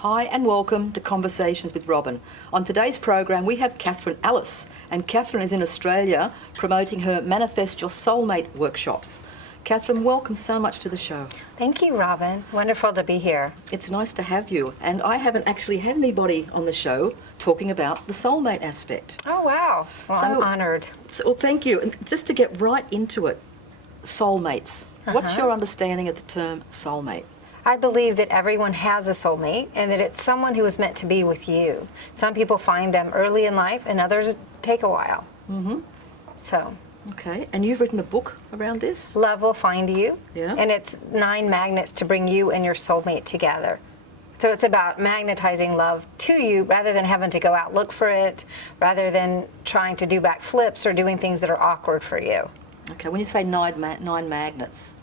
Hi and welcome to Conversations with Robyn. On today's program we have Kathryn Alice, and Kathryn is in Australia promoting her Manifest Your Soulmate workshops. Kathryn, welcome so much to the show. Thank you, Robyn. Wonderful to be here. It's nice to have you, and I haven't actually had anybody on the show talking about the soulmate aspect. Oh, wow. Well, I'm honored. Well, thank you. And just to get right into it, soulmates. What's your understanding of the term soulmate? I believe that everyone has a soulmate and that it's someone who is meant to be with you. Some people find them early in life and others take a while. So. Okay, and you've written a book around this? Love will find you. Yeah. And it's 9 magnets to bring you and your soulmate together. So it's about magnetizing love to you rather than having to go out look for it, rather than trying to do backflips or doing things that are awkward for you. Okay, when you say 9 magnets,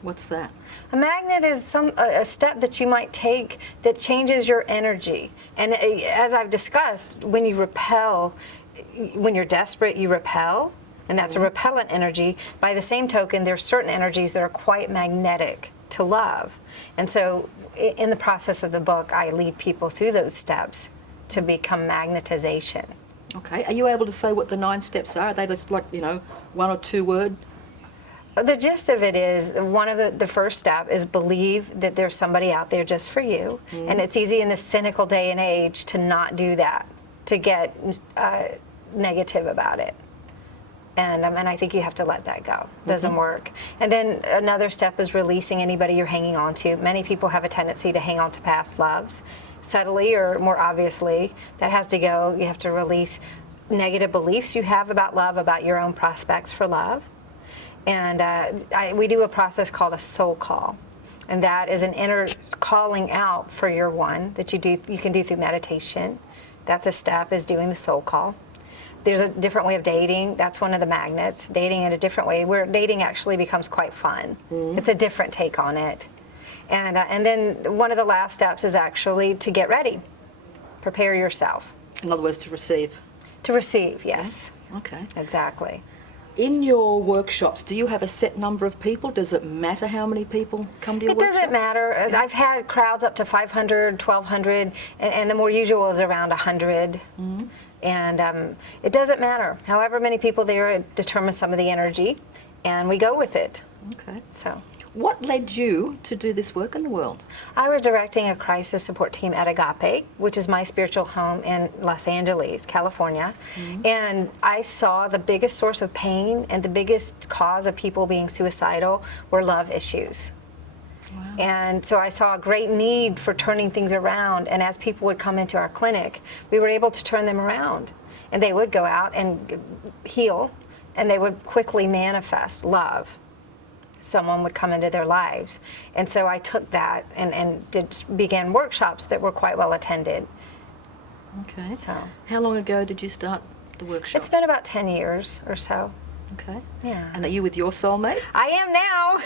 what's that? A magnet is a step that you might take that changes your energy. And as I've discussed, when you repel, when you're desperate, you repel, and that's a repellent energy. By the same token, there's certain energies that are quite magnetic to love. And so in the process of the book, I lead people through those steps to become magnetization. Okay, are you able to say what the 9 steps are? Are they just like, 1 or 2 word? The gist of it is, one of the first step is believe that there's somebody out there just for you. And it's easy in this cynical day and age to not do that, to get negative about it. And I think you have to let that go. It doesn't work. And then another step is releasing anybody you're hanging on to. Many people have a tendency to hang on to past loves, subtly or more obviously. That has to go. You have to release negative beliefs you have about love, about your own prospects for love. And we do a process called a soul call. And that is an inner calling out for your one that you can do through meditation. That's a step, is doing the soul call. There's a different way of dating. That's one of the magnets. Dating in a different way, where dating actually becomes quite fun. It's a different take on it. And then one of the last steps is actually to get ready. Prepare yourself. In other words, to receive. To receive, yes. Okay. Exactly. In your workshops, do you have a set number of people? Does it matter how many people come to your workshops? It doesn't matter. I've had crowds up to 500, 1,200, and the more usual is around 100. And it doesn't matter. However many people there, it determines some of the energy, and we go with it. Okay. So. What led you to do this work in the world? I was directing a crisis support team at Agape, which is my spiritual home in Los Angeles, California. And I saw the biggest source of pain and the biggest cause of people being suicidal were love issues. Wow. And so I saw a great need for turning things around. And as people would come into our clinic, we were able to turn them around. And they would go out and heal, and they would quickly manifest love. Someone would come into their lives. And so I took that and began workshops that were quite well attended. Okay. So. How long ago did you start the workshop? It's been about 10 years or so. Okay. Yeah. And are you with your soulmate? I am now.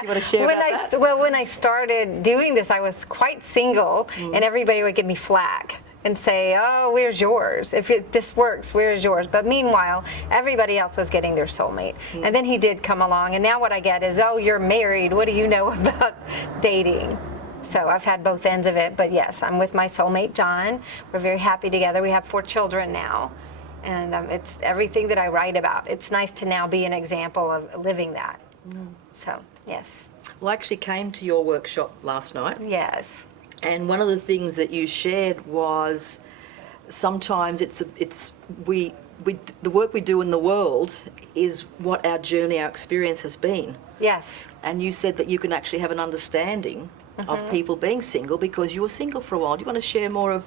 You want to share about that? Well, when I started doing this, I was quite single, and everybody would give me flack and say, oh, where's yours? If this works, where's yours? But meanwhile, everybody else was getting their soulmate. And then he did come along, and now what I get is, oh, you're married. What do you know about dating? So I've had both ends of it. But yes, I'm with my soulmate, John. We're very happy together. We have 4 children now. And it's everything that I write about. It's nice to now be an example of living that. So, yes. Well, I actually came to your workshop last night. Yes. And one of the things that you shared was sometimes the work we do in the world is what our journey, our experience has been. Yes. And you said that you can actually have an understanding of people being single because you were single for a while. Do you want to share more of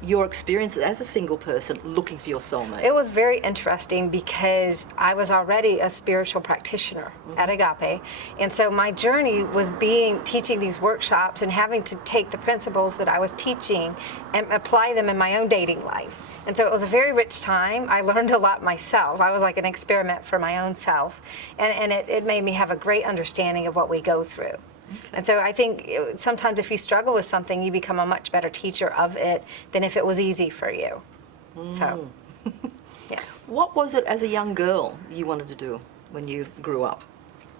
your experience as a single person looking for your soulmate? It was very interesting because I was already a spiritual practitioner at Agape, and so my journey was teaching these workshops and having to take the principles that I was teaching and apply them in my own dating life. And so it was a very rich time. I learned a lot myself. I was like an experiment for my own self, and it made me have a great understanding of what we go through. Okay. And so I think sometimes if you struggle with something, you become a much better teacher of it than if it was easy for you. So, yes. What was it as a young girl you wanted to do when you grew up?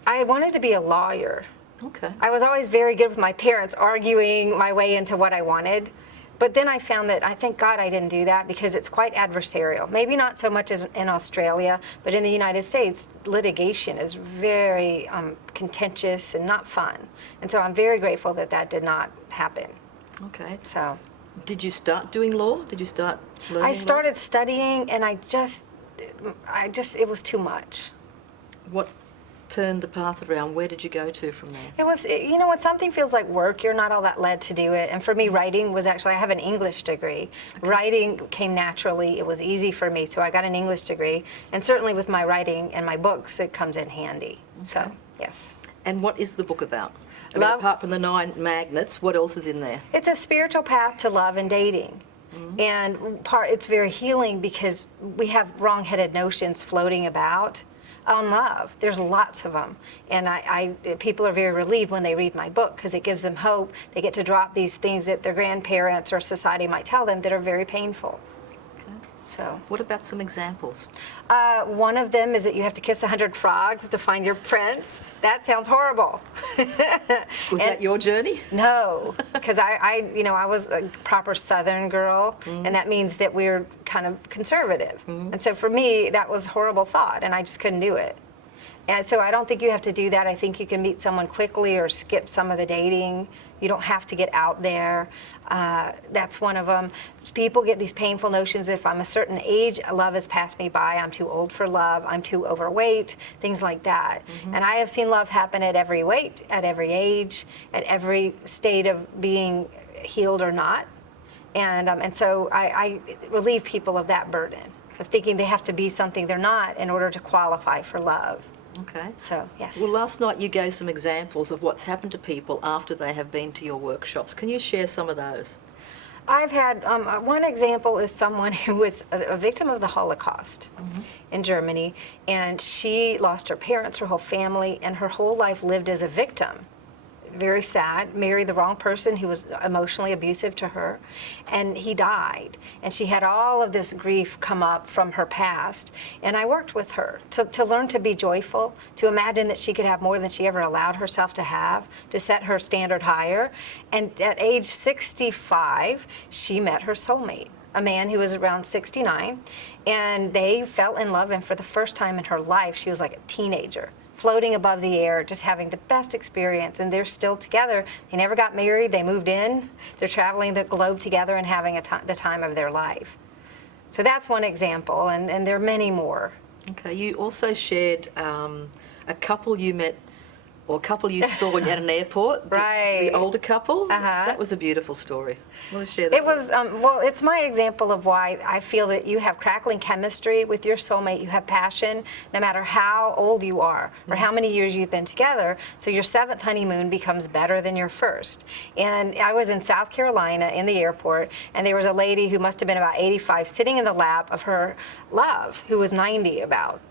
I wanted to be a lawyer. Okay. I was always very good with my parents, arguing my way into what I wanted. But then I found that I thank God I didn't do that because it's quite adversarial. Maybe not so much as in Australia, but in the United States, litigation is very contentious and not fun. And so I'm very grateful that that did not happen. Okay. So Did you start doing law? Did you start learning I law? started studying, and it was too much. What turned the path around? Where did you go to from there? It was, you know, when something feels like work, you're not all that led to do it. And for me, writing was actually, I have an English degree. Okay. Writing came naturally. It was easy for me, so I got an English degree. And certainly with my writing and my books, it comes in handy. Okay. So, yes. And what is the book about? I mean, Love. apart from the 9 magnets, what else is in there? It's a spiritual path to love and dating. Mm-hmm. And it's very healing because we have wrong-headed notions floating about on love. There's lots of them. And people are very relieved when they read my book because it gives them hope. They get to drop these things that their grandparents or society might tell them that are very painful. Okay. So, what about some examples? One of them is that you have to kiss 100 frogs to find your prince. That sounds horrible. Was that your journey? No, because I was a proper Southern girl, and that means that we're kind of conservative. And so for me, that was a horrible thought, and I just couldn't do it. And so I don't think you have to do that. I think you can meet someone quickly or skip some of the dating. You don't have to get out there. That's one of them. People get these painful notions that if I'm a certain age, love has passed me by. I'm too old for love. I'm too overweight, things like that. And I have seen love happen at every weight, at every age, at every state of being healed or not. And so I relieve people of that burden, of thinking they have to be something they're not in order to qualify for love. Okay. So, yes. Well, last night you gave some examples of what's happened to people after they have been to your workshops. Can you share some of those? I've had, one example is someone who was a victim of the Holocaust in Germany, and she lost her parents, her whole family, and her whole life lived as a victim. Very sad, married the wrong person who was emotionally abusive to her, and he died. And she had all of this grief come up from her past. And I worked with her to learn to be joyful, to imagine that she could have more than she ever allowed herself to have, to set her standard higher. And at age 65, she met her soulmate, a man who was around 69, and they fell in love. And for the first time in her life, she was like a teenager, floating above the air, just having the best experience, and they're still together. They never got married, they moved in, they're traveling the globe together and having the time of their life. So that's one example, and there are many more. Okay, you also shared a couple you met, or a couple you saw when you at an airport. Right. The older couple. That was a beautiful story. Want to share that? It was, well, it's my example of why I feel that you have crackling chemistry with your soulmate. You have passion, no matter how old you are or how many years you've been together. So your 7th honeymoon becomes better than your first. And I was in South Carolina in the airport, and there was a lady who must have been about 85 sitting in the lap of her love, who was 90 about.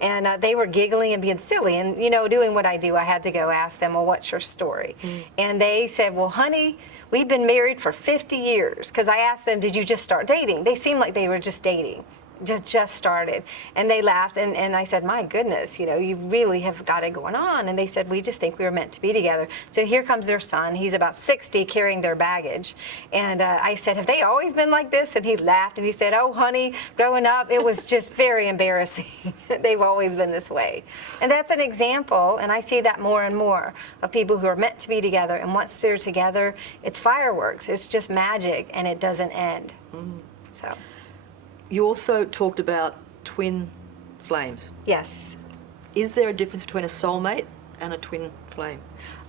And they were giggling and being silly. And, you know, doing what I do, I had to go ask them, well, what's your story? And they said, well, honey, we've been married for 50 years. Because I asked them, did you just start dating? They seemed like they were just dating. Just started. And they laughed, and I said, my goodness, you know, you really have got it going on. And they said, we just think we were meant to be together. So here comes their son. He's about 60, carrying their baggage. And I said, have they always been like this? And he laughed, and he said, oh, honey, growing up, it was just very embarrassing. They've always been this way. And that's an example, and I see that more and more, of people who are meant to be together. And once they're together, it's fireworks. It's just magic, and it doesn't end. So. You also talked about twin flames. Yes. Is there a difference between a soulmate and a twin flame?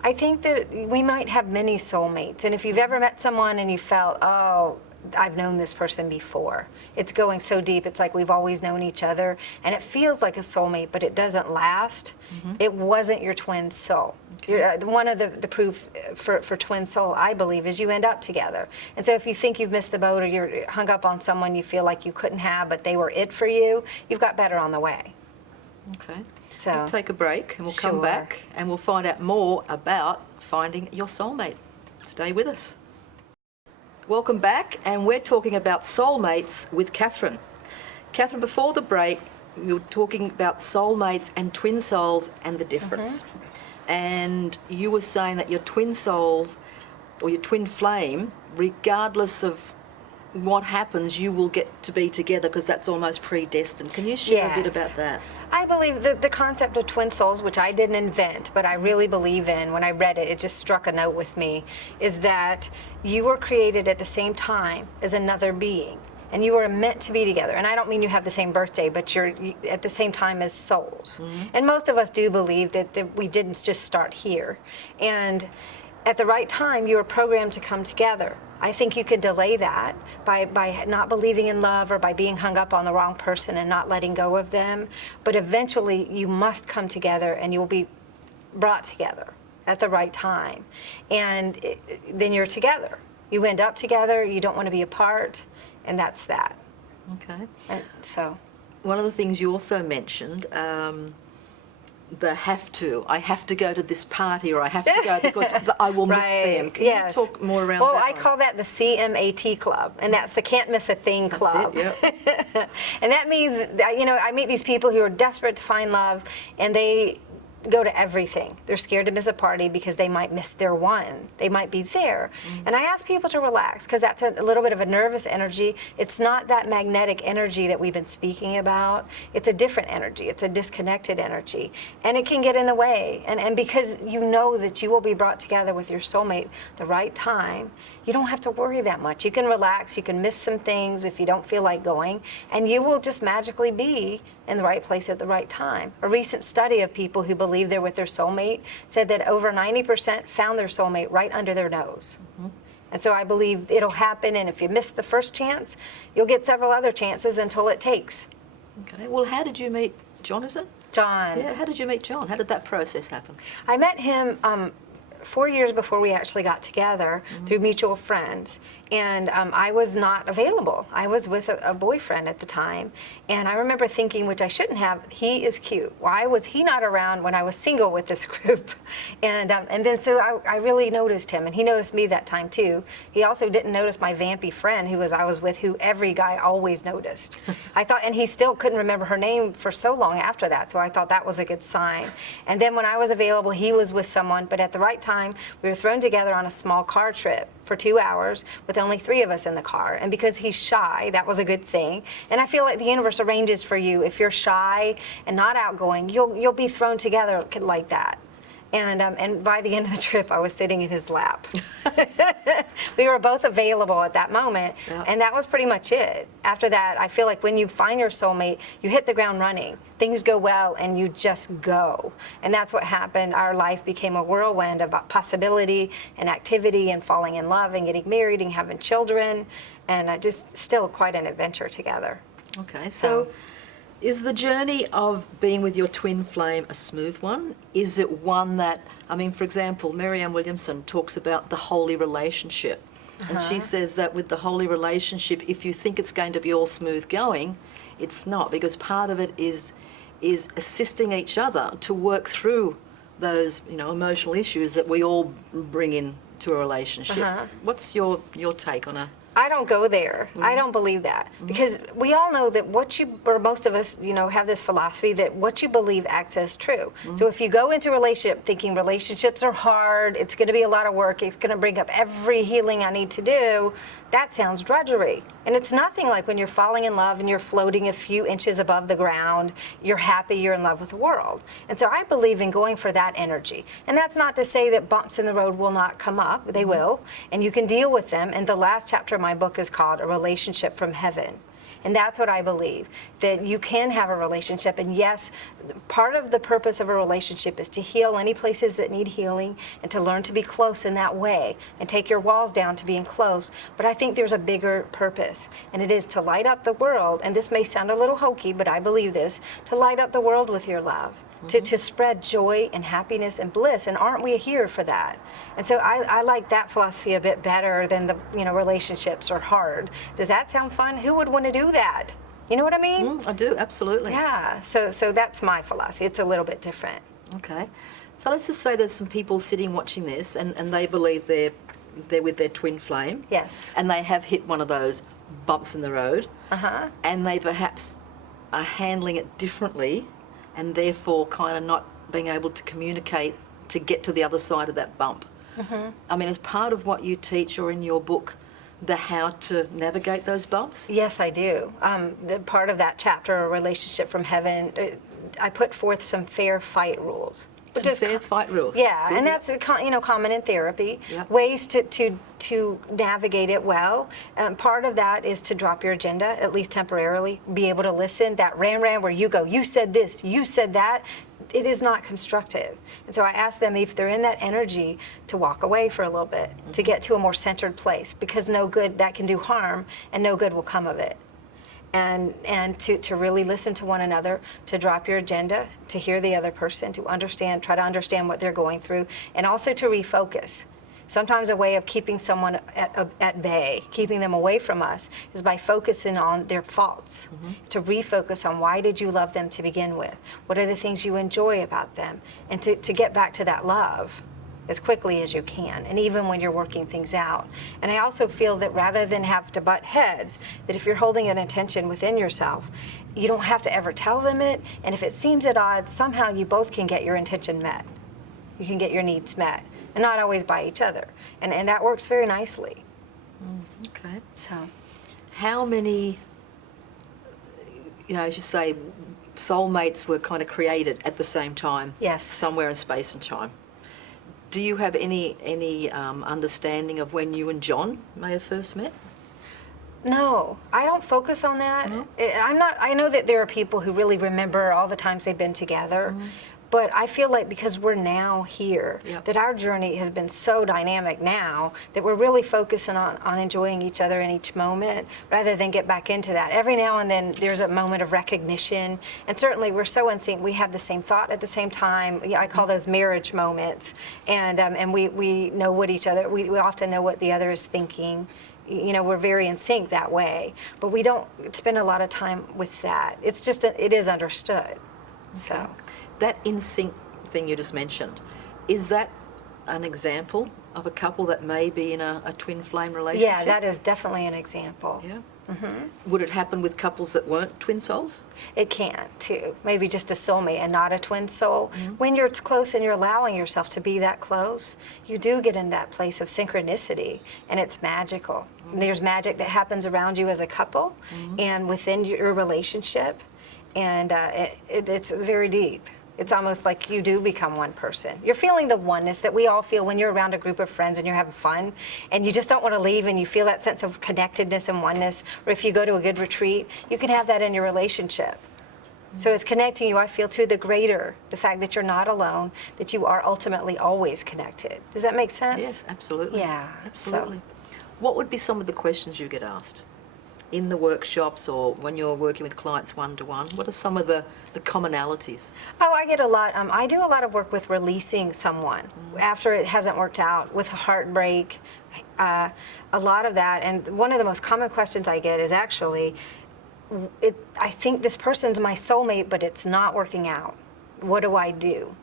I think that we might have many soulmates. And if you've ever met someone and you felt, oh, I've known this person before. It's going so deep. It's like we've always known each other. And it feels like a soulmate, but it doesn't last. It wasn't your twin soul. One of the proof for twin soul, I believe, is you end up together. And so if you think you've missed the boat or you're hung up on someone you feel like you couldn't have, but they were it for you, you've got better on the way. Okay. So We'll take a break and we'll come Sure. back and we'll find out more about finding your soulmate. Stay with us. Welcome back, and we're talking about soulmates with Kathryn. Kathryn, before the break, we were talking about soulmates and twin souls and the difference. and you were saying that your twin souls or your twin flame, regardless of what happens, you will get to be together because that's almost predestined. Can you share a bit Yes. about that? I believe that the concept of twin souls, which I didn't invent, but I really believe in, when I read it, it just struck a note with me, is that you were created at the same time as another being. And you were meant to be together. And I don't mean you have the same birthday, but you're at the same time as souls. And most of us do believe that we didn't just start here. And at the right time, you were programmed to come together. I think you can delay that by not believing in love or by being hung up on the wrong person and not letting go of them. But eventually, you must come together and you will be brought together at the right time. And then you're together. You end up together, you don't want to be apart, and that's that. Okay. And so, One of the things you also mentioned, the have to. I have to go to this party, or I have to go because I will miss them. Can you talk more around that? Well, I one? call that the CMAT club, and that's the Can't Miss a Thing club. That's it, yep. And that means that, I meet these people who are desperate to find love, and they go to everything. They're scared to miss a party because they might miss their one. They might be there. And I ask people to relax because that's a little bit of a nervous energy. It's not that magnetic energy that we've been speaking about. It's a different energy. It's a disconnected energy. And it can get in the way. And because you know that you will be brought together with your soulmate the right time, you don't have to worry that much. You can relax. You can miss some things if you don't feel like going. And you will just magically be in the right place at the right time. A recent study of people who believe they're with their soulmate said that over 90% found their soulmate right under their nose. And so I believe it'll happen, and if you miss the first chance, you'll get several other chances until it takes. Okay. Well, how did you meet John, is it? John. Yeah, how did you meet John? How did that process happen? I met him 4 years before we actually got together through mutual friends. And I was not available. I was with a boyfriend at the time. And I remember thinking, which I shouldn't have, he is cute. Why was he not around when I was single with this group? And then so I really noticed him, and he noticed me that time too. He also didn't notice my vampy friend I was with, who every guy always noticed. I thought, and he still couldn't remember her name for so long after that, so I thought that was a good sign. And then when I was available, he was with someone, but at the right time, we were thrown together on a small car trip for 2 hours with only 3 of us in the car. And because he's shy, that was a good thing. And I feel like the universe arranges for you. If you're shy and not outgoing, you'll be thrown together like that. And by the end of the trip, I was sitting in his lap. We were both available at that moment, and that was pretty much it. After that, I feel like when you find your soulmate, you hit the ground running. Things go well, and you just go. And that's what happened. Our life became a whirlwind about possibility and activity and falling in love and getting married and having children, and just still quite an adventure together. Okay, so is the journey of being with your twin flame a smooth one? Is it one that, for example, Marianne Williamson talks about the holy relationship. And she says that with the holy relationship, if you think it's going to be all smooth going, it's not, because part of it is assisting each other to work through those, emotional issues that we all bring in to a relationship. What's your take on a... I don't go there. I don't believe that, because we all know that most of us, have this philosophy that what you believe acts as true. So if you go into a relationship thinking relationships are hard, it's going to be a lot of work, it's going to bring up every healing I need to do, that sounds drudgery. And it's nothing like when you're falling in love and you're floating a few inches above the ground, you're happy, you're in love with the world. And so I believe in going for that energy. And that's not to say that bumps in the road will not come up. They will. And you can deal with them. And the last chapter of my book is called A Relationship from Heaven. And that's what I believe, that you can have a relationship. And yes, part of the purpose of a relationship is to heal any places that need healing and to learn to be close in that way and take your walls down to being close. But I think there's a bigger purpose, and it is to light up the world. And this may sound a little hokey, but I believe this, to light up the world with your love. To spread joy and happiness and bliss, and aren't we here for that? And so I like that philosophy a bit better than the relationships are hard. Does that sound fun? Who would want to do that? You know what I mean? I do, absolutely. Yeah, so that's my philosophy. It's a little bit different. Okay, so let's just say there's some people sitting watching this, and they believe they're with their twin flame. Yes. And they have hit one of those bumps in the road. And they perhaps are handling it differently, and therefore kind of not being able to communicate to get to the other side of that bump. I mean, as part of what you teach or in your book, the how to navigate those bumps? Yes, I do. The part of that chapter, A Relationship from Heaven, I put forth some fair fight rules. Some fair fight rules. Yeah, and that's common in therapy. Yep. Ways to navigate it well. Part of that is to drop your agenda, at least temporarily. Be able to listen. That ram where you go, you said this, you said that. It is not constructive. And so I ask them if they're in that energy to walk away for a little bit, to get to a more centered place, because no good, that can do harm, and no good will come of it. And to really listen to one another, to drop your agenda, to hear the other person, to understand, try to understand what they're going through, and also to refocus. Sometimes a way of keeping someone at bay, keeping them away from us, is by focusing on their faults, to refocus on why did you love them to begin with? What are the things you enjoy about them? And to get back to that love as quickly as you can, and even when you're working things out. And I also feel that rather than have to butt heads, that if you're holding an intention within yourself, you don't have to ever tell them it, and if it seems at odds, somehow you both can get your intention met. You can get your needs met, and not always by each other. And that works very nicely. Okay. So, How many, as you say, soulmates were kind of created at the same time? Yes. Somewhere in space and time. Do you have any understanding of when you and John may have first met? no, I don't focus on that. I know that there are people who really remember all the times they've been together. But I feel like because we're now here, that our journey has been so dynamic now that we're really focusing on enjoying each other in each moment rather than get back into that. Every now and then there's a moment of recognition, and certainly we're so in sync. We have the same thought at the same time. I call those marriage moments, and we know what each other, we often know what the other is thinking. We're very in sync that way, but we don't spend a lot of time with that. It's just, it is understood, so. That in sync thing you just mentioned, is that an example of a couple that may be in a twin flame relationship? Yeah, that is definitely an example. Yeah. Would it happen with couples that weren't twin souls? It can too. Maybe just a soulmate and not a twin soul. When you're close and you're allowing yourself to be that close, you do get in that place of synchronicity, and it's magical. There's magic that happens around you as a couple and within your relationship, and it's very deep. It's almost like you do become one person. You're feeling the oneness that we all feel when you're around a group of friends and you're having fun and you just don't want to leave, and you feel that sense of connectedness and oneness. Or if you go to a good retreat, you can have that in your relationship. So it's connecting you, I feel, to the greater, the fact that you're not alone, that you are ultimately always connected. Does that make sense? Yes, absolutely. Yeah. Absolutely. What would be some of the questions you get asked in the workshops or when you're working with clients one-to-one? What are some of the commonalities? Oh, I get a lot. I do a lot of work with releasing someone after it hasn't worked out, with heartbreak, a lot of that. And one of the most common questions I get is actually, I think this person's my soulmate, but it's not working out. What do I do?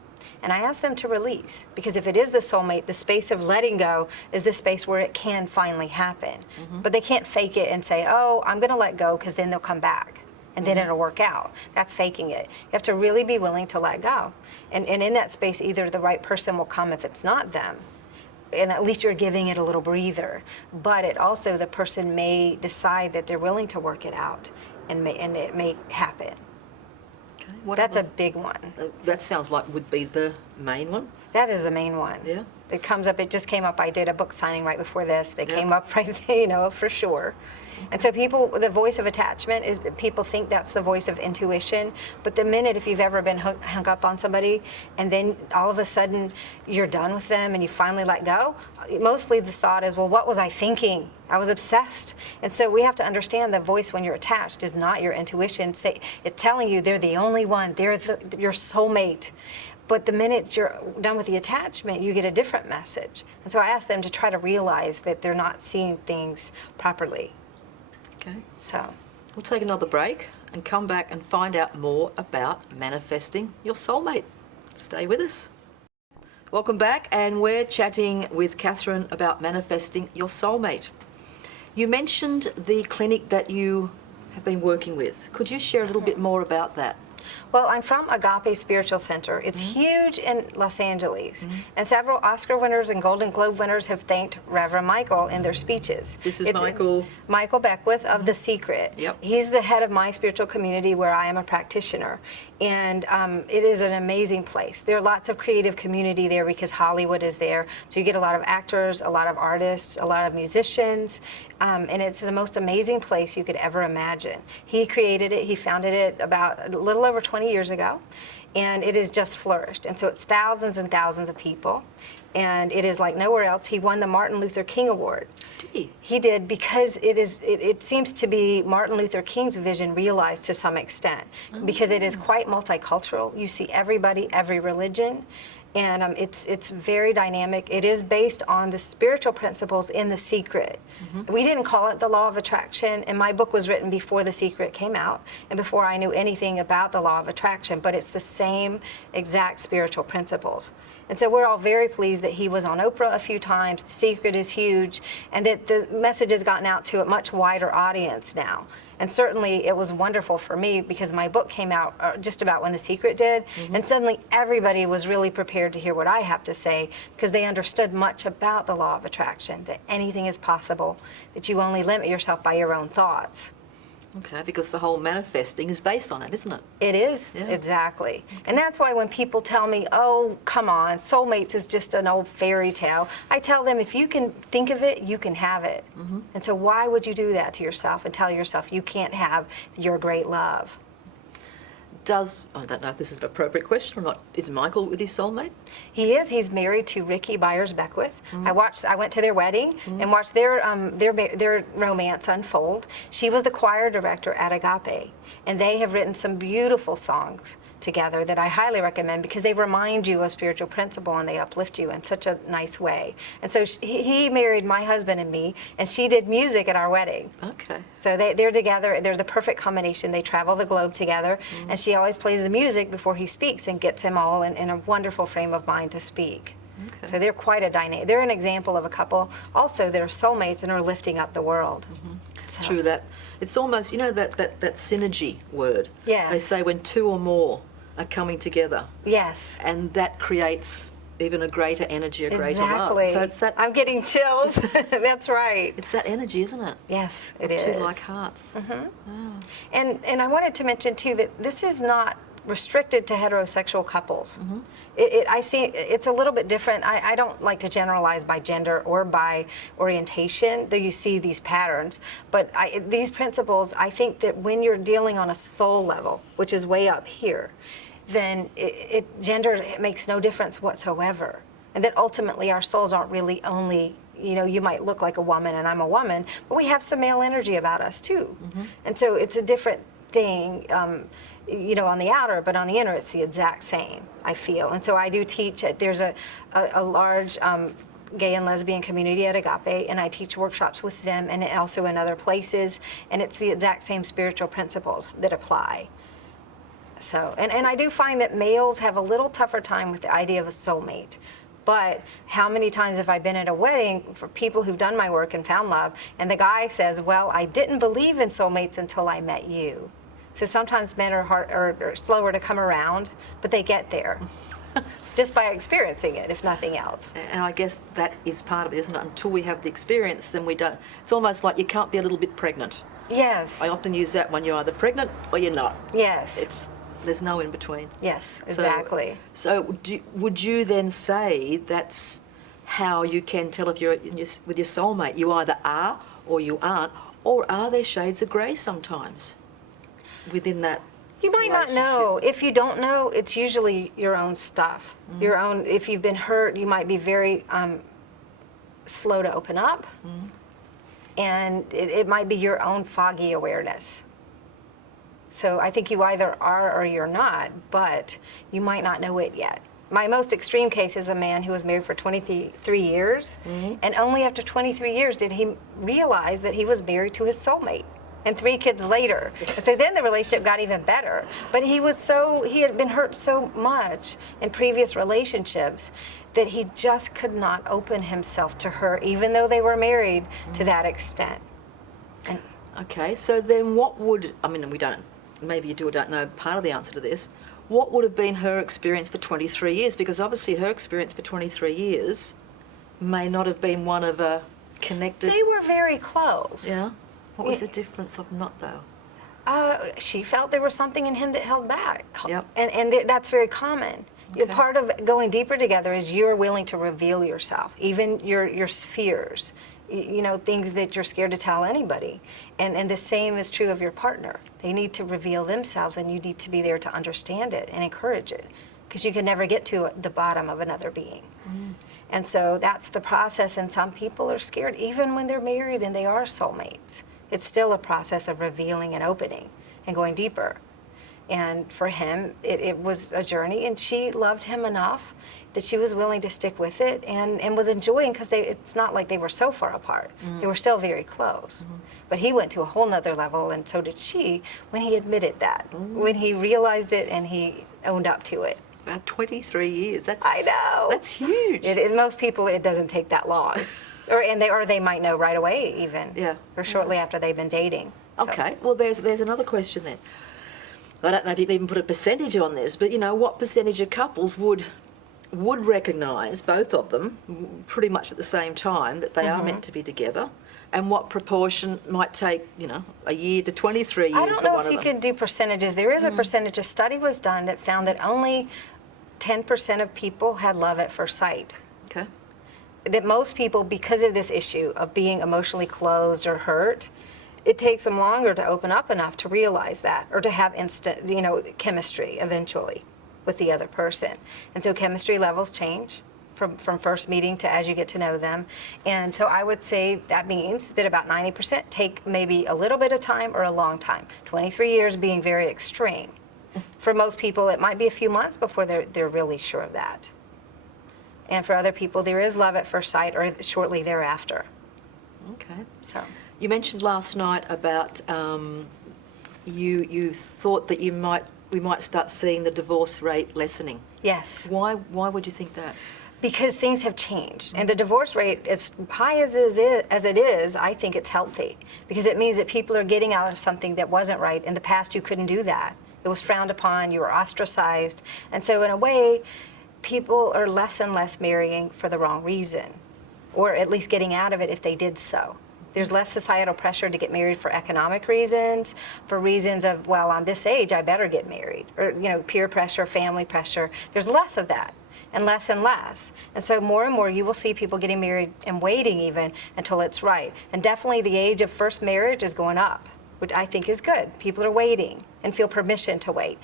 And I ask them to release, because if it is the soulmate, the space of letting go is the space where it can finally happen. But they can't fake it and say, oh, I'm going to let go because then they'll come back and then it'll work out. That's faking it. You have to really be willing to let go. And in that space, either the right person will come if it's not them, and at least you're giving it a little breather. But it also, the person may decide that they're willing to work it out, and it may happen. That's a big one. That sounds like would be the main one. That is the main one. Yeah. It comes up, it just came up. I did a book signing right before this. They came up right there, for sure. And so people, the voice of attachment is, people think that's the voice of intuition, but the minute, if you've ever been hung up on somebody and then all of a sudden you're done with them and you finally let go, mostly the thought is, well, what was I thinking? I was obsessed. And so we have to understand the voice when you're attached is not your intuition. It's telling you they're the only one, they're your soulmate. But the minute you're done with the attachment, you get a different message. And so I ask them to try to realize that they're not seeing things properly. Okay. So We'll take another break and come back and find out more about manifesting your soulmate. Stay with us. Welcome back, and we're chatting with Kathryn about manifesting your soulmate. You mentioned the clinic that you have been working with. Could you share a little bit more about that? Well, I'm from Agape Spiritual Center. It's huge in Los Angeles, and several Oscar winners and Golden Globe winners have thanked Reverend Michael in their speeches. This is Michael? Michael Beckwith of The Secret. Yep. He's the head of my spiritual community where I am a practitioner, and it is an amazing place. There are lots of creative community there because Hollywood is there, so you get a lot of actors, a lot of artists, a lot of musicians, and it's the most amazing place you could ever imagine. He created it, he founded it about a little over 20 years ago, and it has just flourished. And so it's thousands and thousands of people, and it is like nowhere else. He won the Martin Luther King Award. Did he? He did, because it seems to be Martin Luther King's vision realized to some extent, because it is quite multicultural. You see everybody, every religion, and it's very dynamic. It is based on the spiritual principles in The Secret. We didn't call it the law of attraction, and my book was written before The Secret came out and before I knew anything about the law of attraction, but it's the same exact spiritual principles. And so we're all very pleased that he was on Oprah a few times. The Secret is huge, and that the message has gotten out to a much wider audience now. And certainly it was wonderful for me because my book came out just about when The Secret did, and suddenly everybody was really prepared to hear what I have to say because they understood much about the law of attraction, that anything is possible, that you only limit yourself by your own thoughts. Okay, because the whole manifesting is based on that, isn't it? It is, Yeah. exactly. And that's why when people tell me, oh, come on, soulmates is just an old fairy tale, I tell them if you can think of it, you can have it. And so why would you do that to yourself and tell yourself you can't have your great love? I don't know if this is an appropriate question or not, is Michael with his soulmate? He is. He's married to Ricky Byers Beckwith. I went to their wedding and watched their romance unfold. She was the choir director at Agape, and they have written some beautiful songs together that I highly recommend because they remind you of spiritual principle and they uplift you in such a nice way. And so he married my husband and me, and she did music at our wedding. Okay. So they're together. They're the perfect combination. They travel the globe together, and she always plays the music before he speaks and gets him all in a wonderful frame of mind to speak. Okay. So they're quite a dynamic. They're an example of a couple also that are soulmates and are lifting up the world. So, Through that, it's almost, you know, that synergy word. Yes. They say when two or more are coming together, yes. and that creates even a greater energy, a greater Exactly. love. So it's that, I'm getting chills. That's right. it's that energy, isn't it? Yes, it is. Two like hearts. And I wanted to mention too that this is not restricted to heterosexual couples. I see it's a little bit different. I don't like to generalize by gender or by orientation, though you see these patterns. But these principles, I think that when you're dealing on a soul level, which is way up here, then gender makes no difference whatsoever. And that ultimately our souls aren't really only, you know, you might look like a woman and I'm a woman, but we have some male energy about us too. And so it's a different thing, you know, on the outer, but on the inner it's the exact same, I feel. And so I do teach, there's a large gay and lesbian community at Agape, and I teach workshops with them and also in other places, and it's the exact same spiritual principles that apply. So, and I do find that males have a little tougher time with the idea of a soulmate. But how many times have I been at a wedding for people who've done my work and found love, and the guy says, well, I didn't believe in soulmates until I met you. So sometimes men are slower to come around, but they get there just by experiencing it, if nothing else. And I guess that is part of it, isn't it? Until we have the experience, then we don't. It's almost like you can't be a little bit pregnant. Yes. I often use that when you're either pregnant or you're not. Yes. There's no in between. Yes, exactly. So would you then say that's how you can tell if you're with your soulmate? You either are or you aren't, or are there shades of grey sometimes within that? You might not know. If you don't know, it's usually your own stuff. Your own. If you've been hurt, you might be very slow to open up, and it might be your own foggy awareness. So I think you either are or you're not, but you might not know it yet. My most extreme case is a man who was married for 23 years, and only after 23 years did he realize that he was married to his soulmate, and 3 kids later. And so then the relationship got even better. But he had been hurt so much in previous relationships that he just could not open himself to her, even though they were married to that extent. And Okay, so then what would, I mean, we don't maybe you do or don't know part of the answer to this, what would have been her experience for 23 years? Because obviously her experience for 23 years may not have been one of a connected... They were very close. Yeah? What was the difference of not, though? She felt there was something in him that held back. Yep. And that's very common. Okay. Part of going deeper together is you're willing to reveal yourself, even your fears, things that you're scared to tell anybody. And the same is true of your partner. They need to reveal themselves, and you need to be there to understand it and encourage it, because you can never get to the bottom of another being. And so that's the process, and some people are scared, even when they're married and they are soulmates. It's still a process of revealing and opening and going deeper. And for him, it was a journey, and she loved him enough that she was willing to stick with it and was enjoying, because it's not like they were so far apart. They were still very close. But he went to a whole nother level, and so did she, when he admitted that, when he realized it and he owned up to it. About 23 years. I know. That's huge. Most people, it doesn't take that long. or they might know right away, even. Yeah. Or shortly after they've been dating. So. Okay. Well, there's another question then. I don't know if you can even put a percentage on this, but what percentage of couples would recognise, both of them, pretty much at the same time, that they are meant to be together, and what proportion might take, a year to 23 years for one of them? I don't know if you can do percentages. There is a percentage. A study was done that found that only 10% of people had love at first sight. Okay. That most people, because of this issue of being emotionally closed or hurt, it takes them longer to open up enough to realize that, or to have instant, chemistry eventually with the other person. And so chemistry levels change from first meeting to as you get to know them. And so I would say that means that about 90% take maybe a little bit of time or a long time. 23 years being very extreme. For most people, it might be a few months before they're really sure of that. And for other people, there is love at first sight or shortly thereafter. Okay. So. You mentioned last night about you thought that we might start seeing the divorce rate lessening. Yes. Why would you think that? Because things have changed, and the divorce rate, as high as it is, I think it's healthy, because it means that people are getting out of something that wasn't right. In the past, you couldn't do that. It was frowned upon, you were ostracized, and so in a way, people are less and less marrying for the wrong reason, or at least getting out of it if they did so. There's less societal pressure to get married for economic reasons, for reasons of, well, on this age, I better get married, or peer pressure, family pressure. There's less of that, and less and less. And so more and more you will see people getting married and waiting even until it's right. And definitely the age of first marriage is going up, which I think is good. People are waiting and feel permission to wait.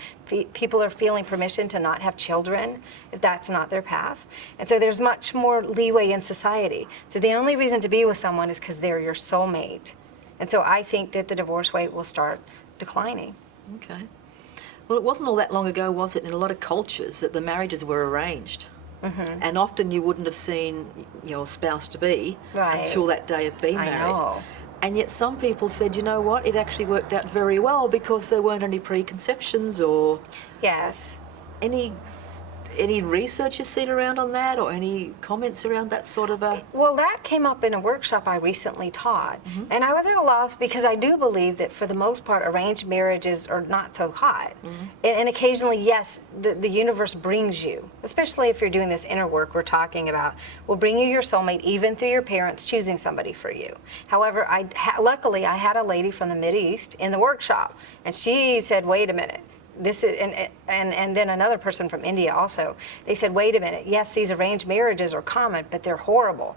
People are feeling permission to not have children if that's not their path. And so there's much more leeway in society. So the only reason to be with someone is because they're your soulmate. And so I think that the divorce rate will start declining. Okay. Well, it wasn't all that long ago, was it, in a lot of cultures that the marriages were arranged. And often you wouldn't have seen your spouse-to-be until that day of being married. I know. And yet some people said, you know what, it actually worked out very well because there weren't any preconceptions or... Yes. Any research you've seen around on that, or any comments around that sort of a... Well, that came up in a workshop I recently taught. And I was at a loss because I do believe that for the most part, arranged marriages are not so hot. And occasionally, yes, the universe brings you, especially if you're doing this inner work we're talking about, will bring you your soulmate even through your parents choosing somebody for you. However, luckily, I had a lady from the Mideast in the workshop, and she said, wait a minute. This is, and then another person from India also. They said, wait a minute, yes, these arranged marriages are common, but they're horrible.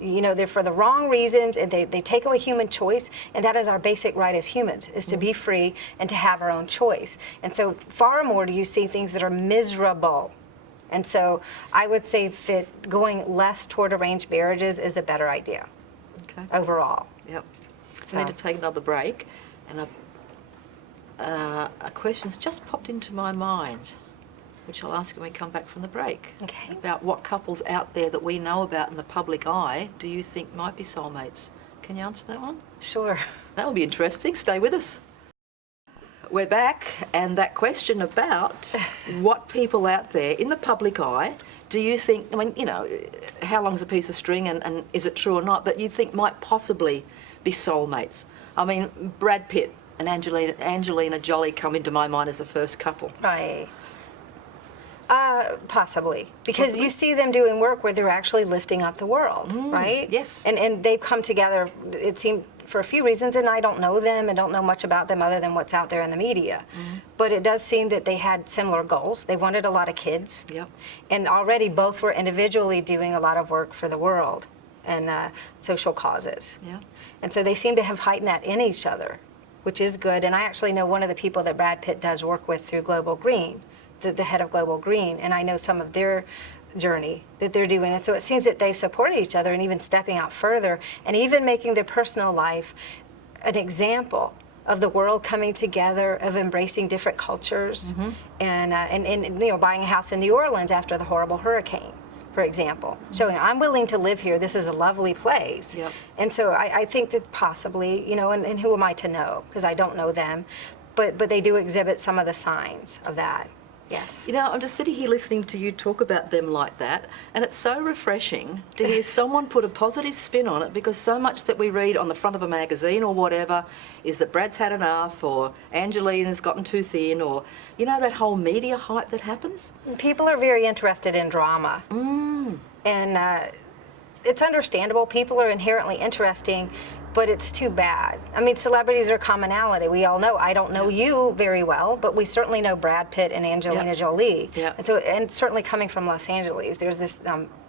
They're for the wrong reasons, and they take away human choice, and that is our basic right as humans, is to be free and to have our own choice. And so far more do you see things that are miserable. And so I would say that going less toward arranged marriages is a better idea overall. Yep. So I need to take another break, and a question's just popped into my mind, which I'll ask when we come back from the break. Okay. About what couples out there that we know about in the public eye do you think might be soulmates? Can you answer that one? Sure. That'll be interesting. Stay with us. We're back, and that question about what people out there in the public eye do you think, I mean, how long's a piece of string and is it true or not, but you think might possibly be soulmates? I mean, Brad Pitt, and Angelina Jolie come into my mind as the first couple. Right. Possibly. Because Possibly? you see them doing work where they're actually lifting up the world, right? yes. And they've come together, it seemed, for a few reasons, and I don't know them and don't know much about them other than what's out there in the media. But it does seem that they had similar goals. They wanted a lot of kids. Yep. And already both were individually doing a lot of work for the world and social causes. Yeah. And so they seem to have heightened that in each other, which is good. And I actually know one of the people that Brad Pitt does work with through Global Green, the head of Global Green, and I know some of their journey that they're doing. And so it seems that they've supported each other and even stepping out further and even making their personal life an example of the world coming together, of embracing different cultures, and you know, buying a house in New Orleans after the horrible hurricane, for example, showing I'm willing to live here. This is a lovely place. Yep. And so I think that possibly, you know, and who am I to know? Because I don't know them, but they do exhibit some of the signs of that. Yes. You know, I'm just sitting here listening to you talk about them like that, and it's so refreshing to hear someone put a positive spin on it, because so much that we read on the front of a magazine or whatever is that Brad's had enough, or Angelina's gotten too thin, or, you know, that whole media hype that happens. People are very interested in drama. And it's understandable. People are inherently interesting, but it's too bad. I mean, celebrities are commonality. We all know. I don't know you very well, but we certainly know Brad Pitt and Angelina Jolie. Yeah. And so, and certainly coming from Los Angeles, there's this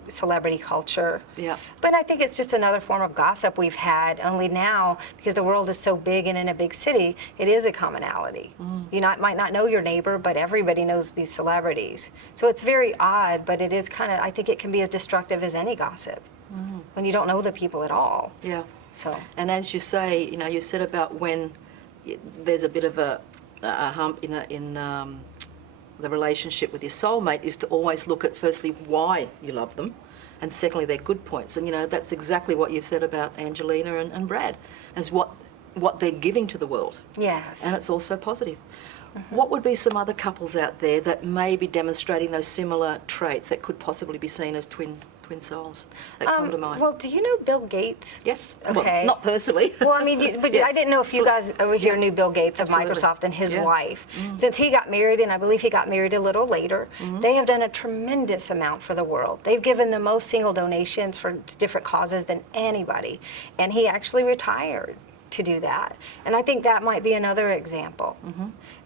celebrity culture. Yeah. But I think it's just another form of gossip we've had, only now, because the world is so big and in a big city, it is a commonality. You might not know your neighbor, but everybody knows these celebrities. So it's very odd, but it is kind of, I think it can be as destructive as any gossip when you don't know the people at all. Yeah. So. And as you say, you know, you said about when there's a bit of a hump in the relationship with your soulmate, is to always look at, firstly, why you love them, and secondly, their good points. And, you know, that's exactly what you've said about Angelina and Brad, as what they're giving to the world. Yes. And it's also positive. What would be some other couples out there that may be demonstrating those similar traits that could possibly be seen as twin souls that come to mind? Well, do you know Bill Gates? Yes. Okay. Well, not personally. Well, I mean, but Yes. I didn't know if you guys over here knew Bill Gates of Absolutely. Microsoft and his Yeah. wife. Since he got married, and I believe he got married a little later, they have done a tremendous amount for the world. They've given the most single donations for different causes than anybody. And he actually retired to do that. And I think that might be another example.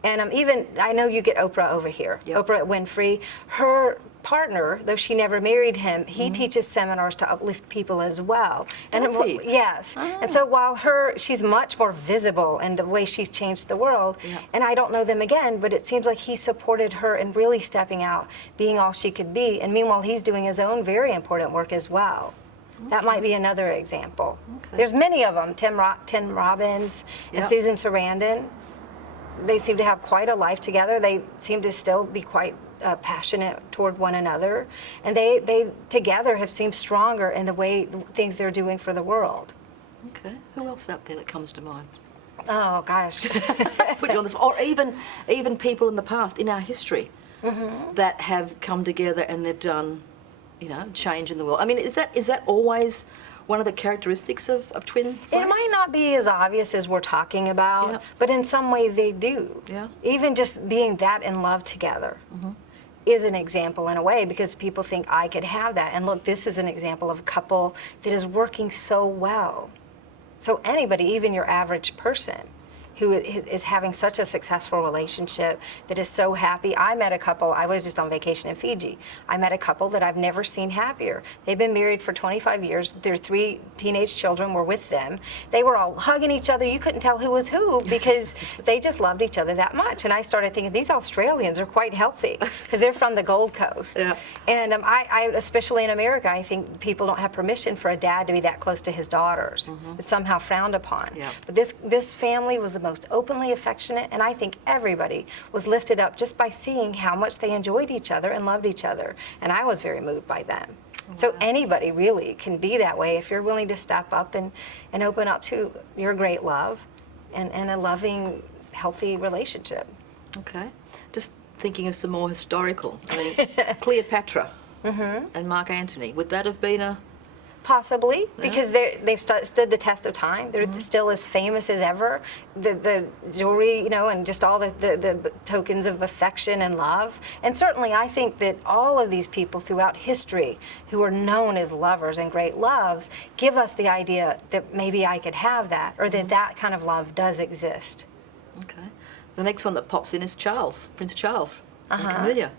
And even, I know you get Oprah over here, Yep. Oprah Winfrey. Her partner, though she never married him, he teaches seminars to uplift people as well. Does he? Yes. And so while she's much more visible in the way she's changed the world, Yeah. and I don't know them again, but it seems like he supported her in really stepping out, being all she could be, and meanwhile he's doing his own very important work as well. That might be another example. Okay. There's many of them, Tim Robbins and Yep. Susan Sarandon. They seem to have quite a life together. They seem to still be quite passionate toward one another. And they together have seemed stronger in the way things they're doing for the world. Okay. Who else out there that comes to mind? Oh, gosh. Put you on this, or even people in the past, in our history, that have come together and they've done, you know, change in the world. I mean, is that always one of the characteristics of twin flames? It might not be as obvious as we're talking about, Yeah. but in some way they do. Yeah. Even just being that in love together is an example in a way, because people think I could have that. And look, this is an example of a couple that is working so well. So anybody, even your average person, who is having such a successful relationship, that is so happy. I met a couple, I was just on vacation in Fiji. I met a couple that I've never seen happier. They've been married for 25 years. Their 3 teenage children were with them. They were all hugging each other. You couldn't tell who was who, because they just loved each other that much. And I started thinking, these Australians are quite healthy, because they're from the Gold Coast. Yeah. And I, especially in America, I think people don't have permission for a dad to be that close to his daughters. It's somehow frowned upon. Yeah. But this family was the most openly affectionate, and I think everybody was lifted up just by seeing how much they enjoyed each other and loved each other. And I was very moved by them. So anybody really can be that way if you're willing to step up and open up to your great love and a loving, healthy relationship. Okay. Just thinking of some more historical. I mean, Cleopatra and Mark Antony. Would that have been Possibly, because they've stood the test of time. They're still as famous as ever. The jewelry, you know, and just all the tokens of affection and love. And certainly I think that all of these people throughout history who are known as lovers and great loves give us the idea that maybe I could have that, or that that kind of love does exist. Okay. The next one that pops in is Charles, Prince Charles and Camilla.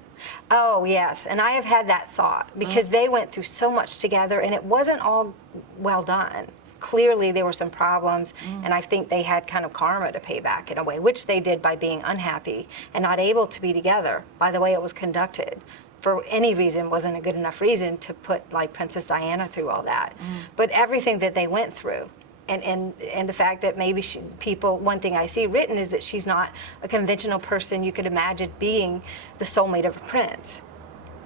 Oh, yes, and I have had that thought because they went through so much together and it wasn't all well done. Clearly there were some problems, and I think they had kind of karma to pay back in a way, which they did by being unhappy and not able to be together by the way it was conducted. For any reason wasn't a good enough reason to put like Princess Diana through all that. But everything that they went through, and the fact that maybe people, one thing I see written is that she's not a conventional person you could imagine being the soulmate of a prince.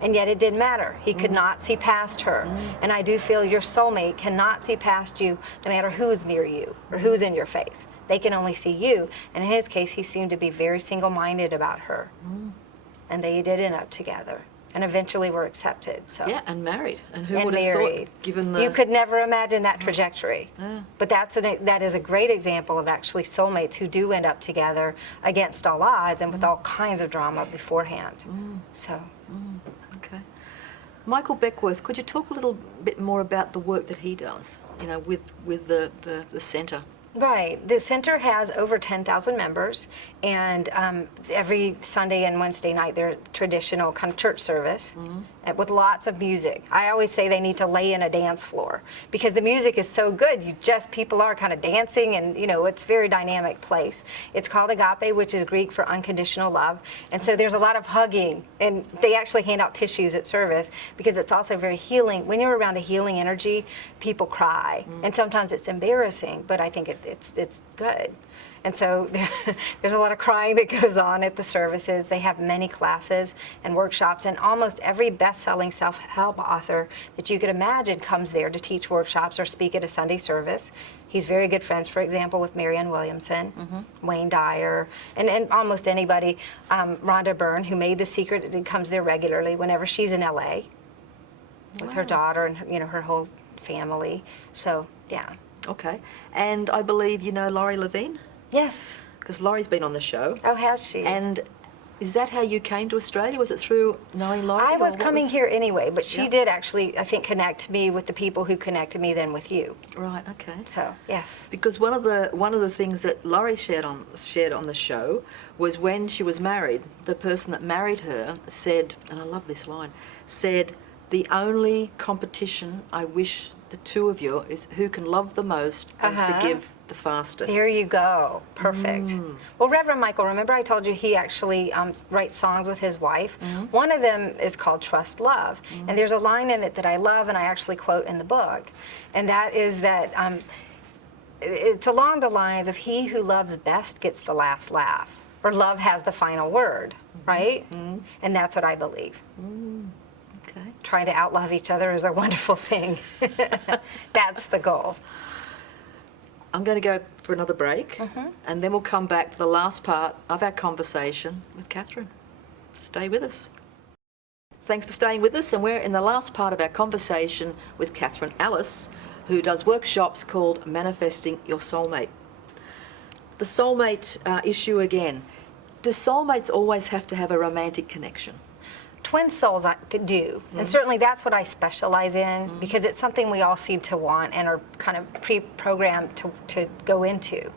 And yet it didn't matter. He could not see past her. And I do feel your soulmate cannot see past you no matter who's near you or who's in your face. They can only see you. And in his case, he seemed to be very single-minded about her. And they did end up together. And eventually were accepted. So. Yeah, and married. And who And would have married. thought, given the... You could never imagine that trajectory. But that is a great example of actually soulmates who do end up together against all odds and with all kinds of drama beforehand. So. Okay. Michael Beckworth, could you talk a little bit more about the work that he does, you know, with the centre? Right. The center has over 10,000 members, and every Sunday and Wednesday night they're traditional kind of church service and with lots of music. I always say they need to lay in a dance floor because the music is so good. People are kind of dancing, and you know, it's a very dynamic place. It's called Agape, which is Greek for unconditional love, and so there's a lot of hugging, and they actually hand out tissues at service because it's also very healing. When you're around a healing energy, people cry, and sometimes it's embarrassing, but I think it's good. And so there's a lot of crying that goes on at the services. They have many classes and workshops, and almost every best-selling self-help author that you could imagine comes there to teach workshops or speak at a Sunday service. He's very good friends, for example, with Marianne Williamson, Wayne Dyer, and almost anybody. Rhonda Byrne, who made The Secret, comes there regularly whenever she's in LA with her daughter and her whole family. So, yeah. Okay. And I believe you know Laurie Levine? Yes. Because Laurie's been on the show. Oh, has she? And is that how you came to Australia? Was it through knowing Laurie? I was coming here anyway, but she did actually, I think, connect me with the people who connected me then with you. Right, okay. So, yes. Because one of the things that Laurie shared on the show was when she was married, the person that married her said, and I love this line, said, "The only competition I wish the two of you is who can love the most and forgive the fastest." There you go. Perfect. Well, Reverend Michael, remember I told you he actually writes songs with his wife? One of them is called Trust Love. And there's a line in it that I love and I actually quote in the book. And that is that it's along the lines of he who loves best gets the last laugh. Or love has the final word, right? And that's what I believe. Okay. Trying to outlove each other is a wonderful thing. That's the goal. I'm going to go for another break, and then we'll come back for the last part of our conversation with Kathryn. Stay with us. Thanks for staying with us, and we're in the last part of our conversation with Kathryn Alice, who does workshops called Manifesting Your Soulmate. The soulmate issue again. Do soulmates always have to have a romantic connection? Twin souls do, and certainly that's what I specialize in because it's something we all seem to want and are kind of pre-programmed to go into.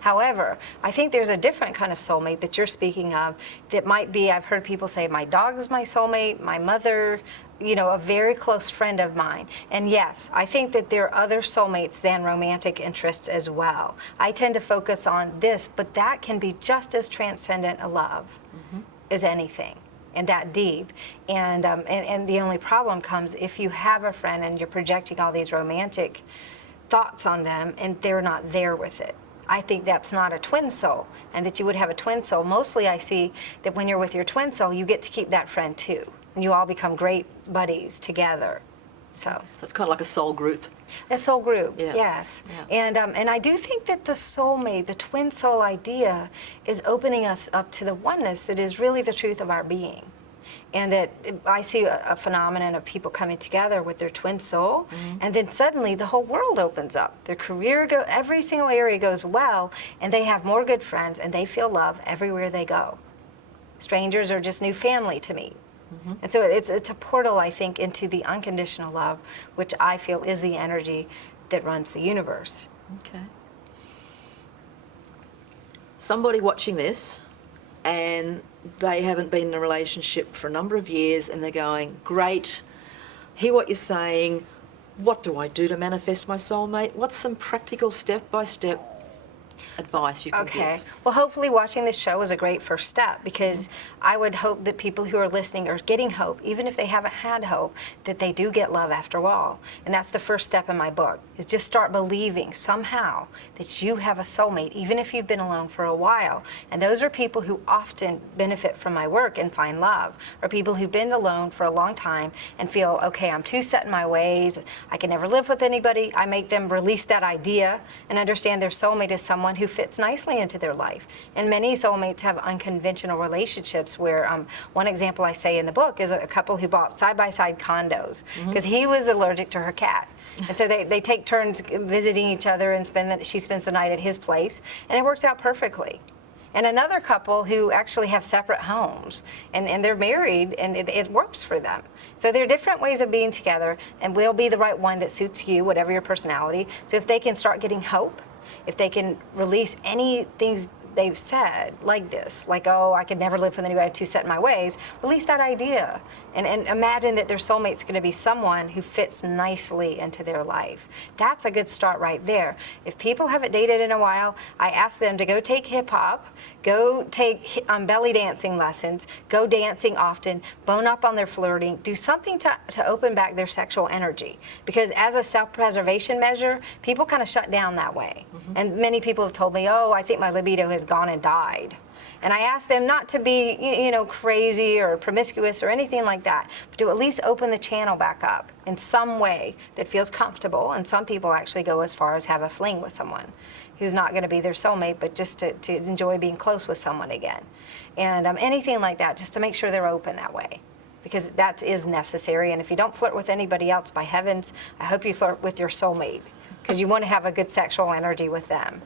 However, I think there's a different kind of soulmate that you're speaking of that might be, I've heard people say, my dog is my soulmate, my mother, a very close friend of mine. And yes, I think that there are other soulmates than romantic interests as well. I tend to focus on this, but that can be just as transcendent a love as anything. And that deep, and the only problem comes if you have a friend and you're projecting all these romantic thoughts on them and they're not there with it. I think that's not a twin soul, and that you would have a twin soul. Mostly I see that when you're with your twin soul, you get to keep that friend too, and you all become great buddies together. So it's kind of like a soul group. A soul group, yeah. Yes. Yeah. And I do think that the soulmate, the twin soul idea, is opening us up to the oneness that is really the truth of our being. And that I see a phenomenon of people coming together with their twin soul, and then suddenly the whole world opens up. Their career, every single area goes well, and they have more good friends, and they feel love everywhere they go. Strangers are just new family to me. And so it's a portal, I think, into the unconditional love, which I feel is the energy that runs the universe. Okay. Somebody watching this, and they haven't been in a relationship for a number of years, and they're going, great, hear what you're saying, what do I do to manifest my soulmate? What's some practical step-by-step advice you can Okay. give? Well, hopefully watching this show is a great first step, because I would hope that people who are listening are getting hope, even if they haven't had hope, that they do get love after all. And that's the first step in my book, is just start believing somehow that you have a soulmate, even if you've been alone for a while. And those are people who often benefit from my work and find love, or people who've been alone for a long time and feel, okay, I'm too set in my ways, I can never live with anybody. I make them release that idea and understand their soulmate is someone who fits nicely into their life. And many soulmates have unconventional relationships where, one example I say in the book is a couple who bought side-by-side condos because he was allergic to her cat. And so they take turns visiting each other, and she spends the night at his place, and it works out perfectly. And another couple who actually have separate homes, and they're married, and it works for them. So there are different ways of being together, and will be the right one that suits you, whatever your personality. So if they can start getting hope, if they can release any things they've said like this, like, oh, I could never live with anybody, I'm too set in my ways, release that idea and imagine that their soulmate's going to be someone who fits nicely into their life. That's a good start right there. If people haven't dated in a while, I ask them to go take hip hop, go take belly dancing lessons, go dancing often, bone up on their flirting, do something to open back their sexual energy. Because as a self-preservation measure, people kind of shut down that way. And many people have told me, oh, I think my libido has gone and died. And I ask them not to be, crazy or promiscuous or anything like that, but to at least open the channel back up in some way that feels comfortable. And some people actually go as far as have a fling with someone who's not going to be their soulmate, but just to enjoy being close with someone again. And anything like that, just to make sure they're open that way, because that is necessary. And if you don't flirt with anybody else, by heavens, I hope you flirt with your soulmate, because you want to have a good sexual energy with them.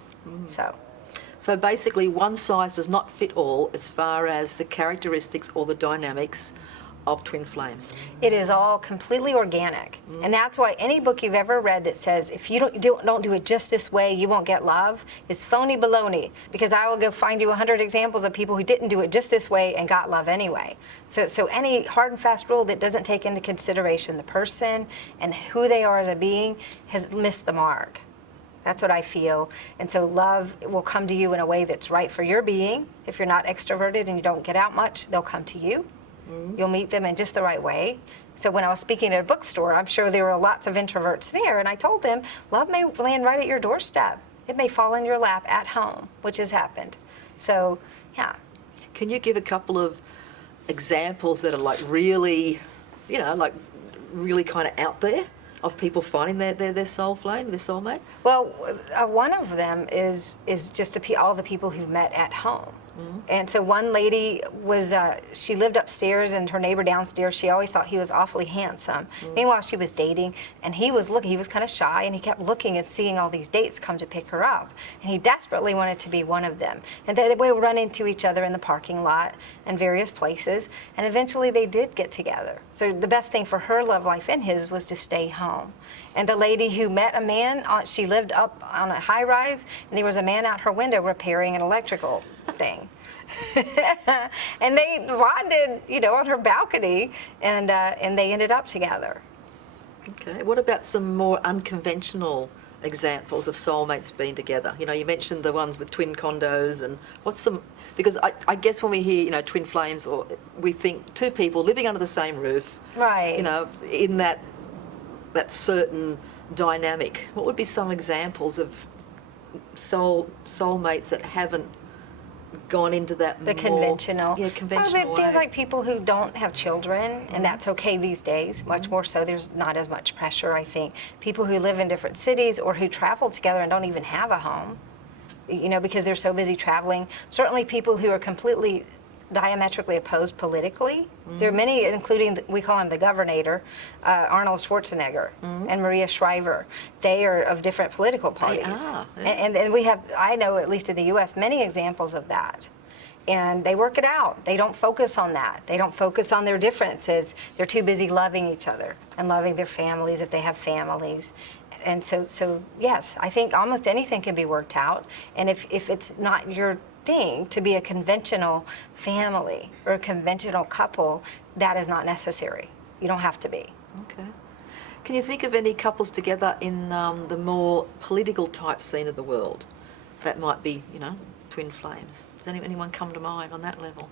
So basically, one size does not fit all as far as the characteristics or the dynamics of twin flames. It is all completely organic. And that's why any book you've ever read that says, if you don't do it just this way, you won't get love, is phony baloney. Because I will go find you 100 examples of people who didn't do it just this way and got love anyway. So any hard and fast rule that doesn't take into consideration the person and who they are as a being has missed the mark. That's what I feel. And so love will come to you in a way that's right for your being. If you're not extroverted and you don't get out much, they'll come to you. You'll meet them in just the right way. So when I was speaking at a bookstore, I'm sure there were lots of introverts there, and I told them, love may land right at your doorstep. It may fall in your lap at home, which has happened. So, yeah. Can you give a couple of examples that are really kind of out there, of people finding their soul flame, their soulmate? Well, one of them is just all the people who've met at home. And so one lady was, she lived upstairs, and her neighbor downstairs, she always thought he was awfully handsome. Meanwhile, she was dating, and he was kind of shy, and he kept looking and seeing all these dates come to pick her up. And he desperately wanted to be one of them. And they would run into each other in the parking lot and various places, and eventually they did get together. So the best thing for her love life and his was to stay home. And the lady who met a man, she lived up on a high rise, and there was a man out her window repairing an electrical thing. And they bonded, on her balcony, and they ended up together. Okay. What about some more unconventional examples of soulmates being together? You mentioned the ones with twin condos, and what's some? Because I guess when we hear, twin flames, or we think two people living under the same roof, right? In that certain dynamic. What would be some examples of soulmates that haven't gone into that conventional. Yeah, conventional way. There's like people who don't have children, and that's okay these days, much more so. There's not as much pressure, I think. People who live in different cities or who travel together and don't even have a home, because they're so busy traveling. Certainly people who are completely diametrically opposed politically. There are many, including, we call him the Governator, Arnold Schwarzenegger and Maria Shriver. They are of different political parties. are, yeah. And we have, I know at least in the U.S., many examples of that. And they work it out. They don't focus on that. They don't focus on their differences. They're too busy loving each other and loving their families if they have families. And so yes, I think almost anything can be worked out. And if it's not your thing to be a conventional family or a conventional couple, that is not necessary. You don't have to be. Okay. Can you think of any couples together in the more political type scene of the world that might be, you know, twin flames? Does anyone come to mind on that level?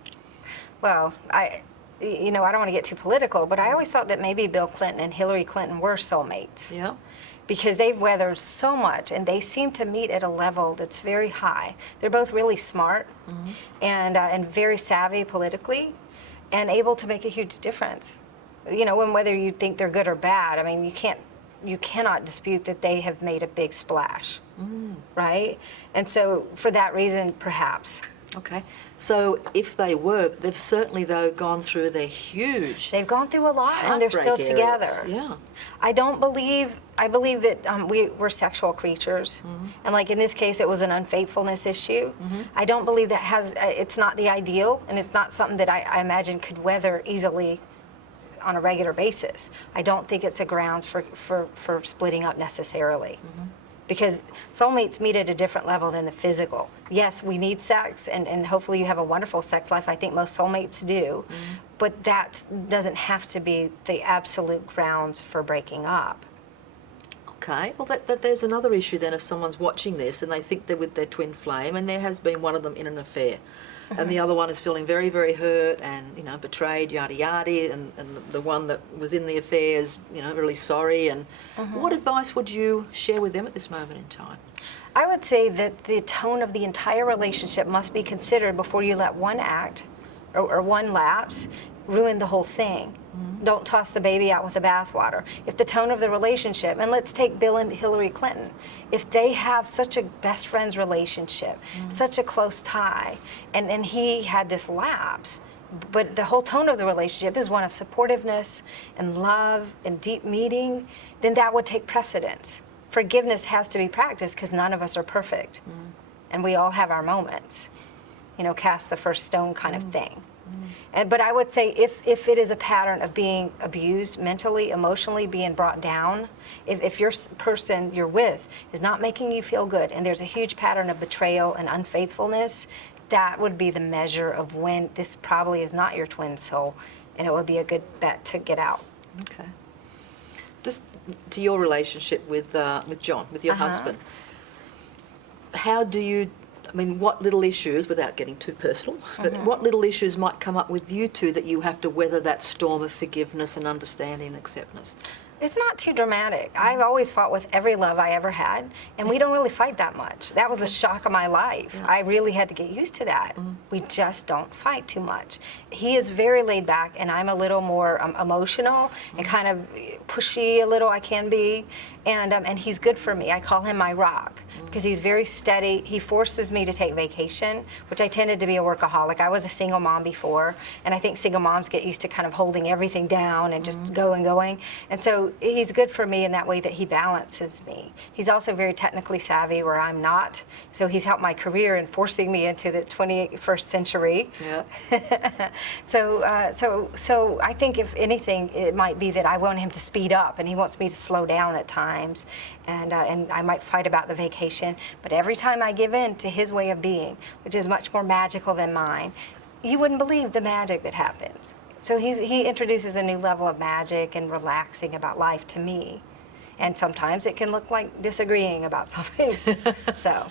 Well, I don't want to get too political, but I always thought that maybe Bill Clinton and Hillary Clinton were soulmates. Yeah. Because they've weathered so much, and they seem to meet at a level that's very high. They're both really smart and very savvy politically, and able to make a huge difference. You know, and whether you think they're good or bad, I mean, you cannot dispute that they have made a big splash, right? And so, for that reason, perhaps. Okay. So if they were, they've certainly, though, gone through their huge... They've gone through a lot, and they're still heartbreak areas. together. Yeah. I believe that we're sexual creatures, and like in this case, it was an unfaithfulness issue. I don't believe that it's not the ideal, and it's not something that I imagine could weather easily on a regular basis. I don't think it's a grounds for splitting up necessarily. Because soulmates meet at a different level than the physical. Yes, we need sex, and hopefully you have a wonderful sex life. I think most soulmates do. But that doesn't have to be the absolute grounds for breaking up. Okay. Well, there's another issue then if someone's watching this and they think they're with their twin flame and there has been one of them in an affair. And the other one is feeling very, very hurt and, you know, betrayed, yada, yada, and the one that was in the affair is, you know, really sorry. And what advice would you share with them at this moment in time? I would say that the tone of the entire relationship must be considered before you let one act or one lapse ruin the whole thing. Don't toss the baby out with the bathwater. If the tone of the relationship, and let's take Bill and Hillary Clinton, if they have such a best friends relationship, such a close tie, and he had this lapse, but the whole tone of the relationship is one of supportiveness and love and deep meeting, then that would take precedence. Forgiveness has to be practiced because none of us are perfect. And we all have our moments. You know, cast the first stone kind of thing. But I would say if it is a pattern of being abused mentally, emotionally, being brought down, if your person you're with is not making you feel good and there's a huge pattern of betrayal and unfaithfulness, that would be the measure of when this probably is not your twin soul, and it would be a good bet to get out. Okay. Just to your relationship with John, with your husband, how do you... I mean, what little issues, without getting too personal, but what little issues might come up with you two that you have to weather that storm of forgiveness and understanding and acceptance? It's not too dramatic. I've always fought with every love I ever had, and we don't really fight that much. That was the shock of my life. Yeah. I really had to get used to that. We just don't fight too much. He is very laid back, and I'm a little more emotional and kind of pushy a little, I can be. And he's good for me. I call him my rock because he's very steady. He forces me to take vacation, which I tended to be a workaholic. I was a single mom before, and I think single moms get used to kind of holding everything down and just going. And so he's good for me in that way that he balances me. He's also very technically savvy where I'm not. So he's helped my career in forcing me into the 21st century. Yeah. So I think if anything, it might be that I want him to speed up and he wants me to slow down at times. And I might fight about the vacation, but every time I give in to his way of being, which is much more magical than mine, you wouldn't believe the magic that happens. So he introduces a new level of magic and relaxing about life to me. And sometimes it can look like disagreeing about something. So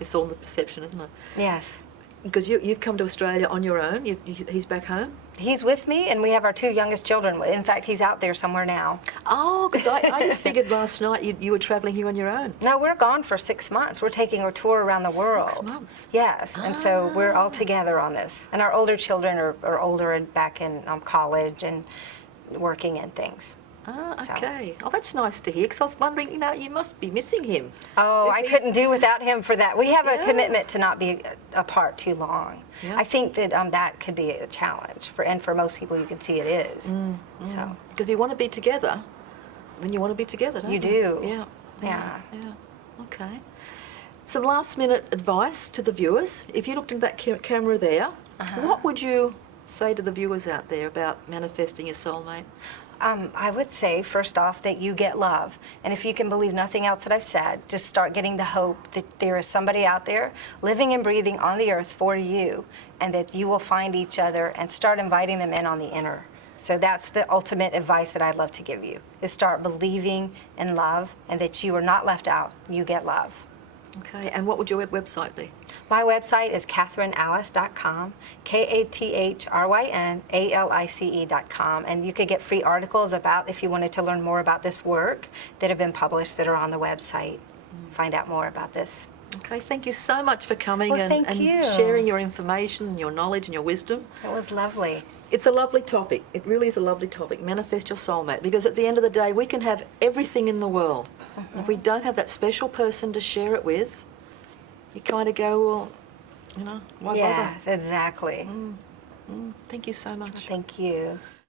It's all the perception, isn't it? yes. Because you've come to Australia on your own. He's back home? He's with me, and we have our two youngest children. In fact, he's out there somewhere now. Oh, because I just figured last night you were travelling here on your own. No, we're gone for 6 months. We're taking a tour around the world. 6 months? Yes, and so we're all together on this. And our older children are older and back in college and working and things. Ah, So- okay. Oh, that's nice to hear, because I was wondering, you must be missing him. Oh, If I he's- couldn't do without him for that. We have a Yeah. commitment to not be apart too long. Yeah. I think that that could be a challenge and for most people, you can see it is. So Because if you want to be together, then you want to be together, don't you? You do. Yeah. Yeah. Okay. Some last minute advice to the viewers. If you looked into that camera there, what would you say to the viewers out there about manifesting your soulmate? I would say, first off, that you get love. And if you can believe nothing else that I've said, just start getting the hope that there is somebody out there living and breathing on the earth for you, and that you will find each other and start inviting them in on the inner. So that's the ultimate advice that I'd love to give you, is start believing in love and that you are not left out. You get love. Okay. And what would your website be? My website is KathrynAlice.com, KathrynAlice.com, and you could get free articles about, if you wanted to learn more about this work, that have been published that are on the website. Find out more about this. Okay. Thank you so much for coming Well, and, thank and you. sharing your information and your knowledge and your wisdom. It was lovely. It's a lovely topic. It really is a lovely topic. Manifest your soulmate. Because at the end of the day, we can have everything in the world. And if we don't have that special person to share it with, you kind of go, well, why bother? Yes, exactly. Thank you so much. Thank you.